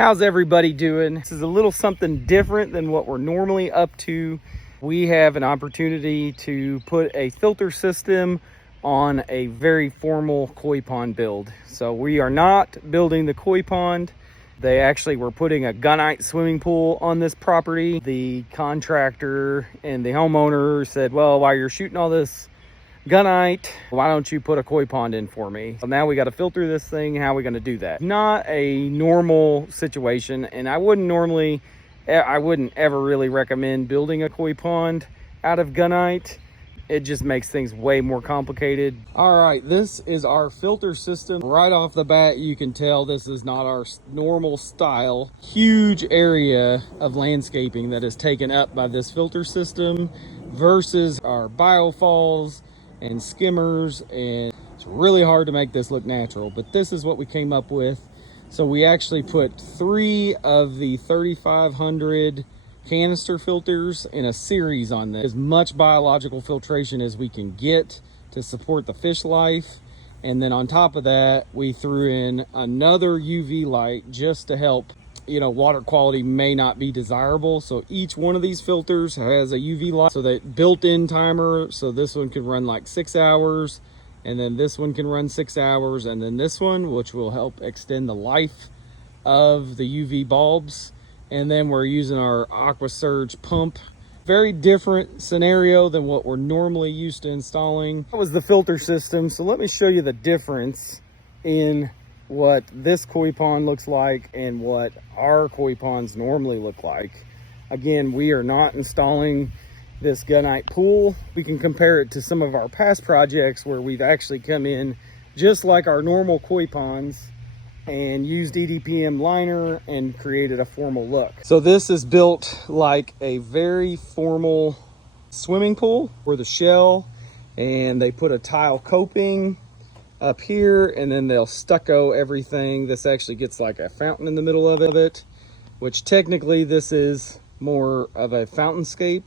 How's everybody doing? This is a little something different than what we're normally up to. We have an opportunity to put a filter system on a very formal koi pond build. So we are not building the koi pond. They actually were putting a gunite swimming pool on this property. The contractor and the homeowner said, well, while you're shooting all this gunite, why don't you put a koi pond in for me? So now we got to filter this thing. How are we going to do that? Not a normal situation, and I wouldn't ever really recommend building a koi pond out of gunite. It just makes things way more complicated. All right, this is our filter system. Right off the bat, you can tell this is not our normal style. Huge area of landscaping that is taken up by this filter system versus our biofalls and skimmers, and it's really hard to make this look natural, but this is what we came up with. So we actually put 3 of the 3500 canister filters in a series on this. As much biological filtration as we can get to support the fish life. And then on top of that, we threw in another UV light just to help. Water quality may not be desirable. So each one of these filters has a UV light. So that built-in timer. So this one can run like 6 hours. And then this one can run 6 hours. And then this one, which will help extend the life of the UV bulbs. And then we're using our Aqua Surge pump. Very different scenario than what we're normally used to installing. That was the filter system. So let me show you the difference in what this koi pond looks like and what our koi ponds normally look like. Again, we are not installing this gunite pool. We can compare it to some of our past projects where we've actually come in just like our normal koi ponds and used EDPM liner and created a formal look. So this is built like a very formal swimming pool for the shell, and they put a tile coping up here, and then they'll stucco everything. This actually gets like a fountain in the middle of it, which technically this is more of a fountainscape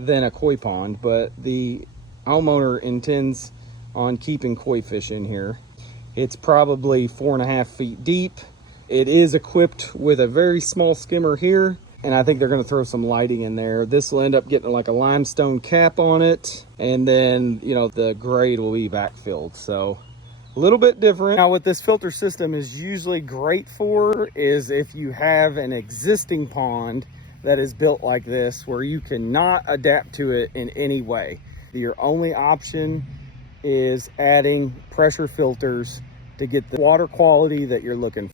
than a koi pond, but the homeowner intends on keeping koi fish in here. It's probably 4.5 feet deep. It is equipped with a very small skimmer here, and I think they're gonna throw some lighting in there. This will end up getting like a limestone cap on it, and then the grade will be backfilled. So a little bit different. Now what this filter system is usually great for is if you have an existing pond that is built like this where you cannot adapt to it in any way. Your only option is adding pressure filters to get the water quality that you're looking for.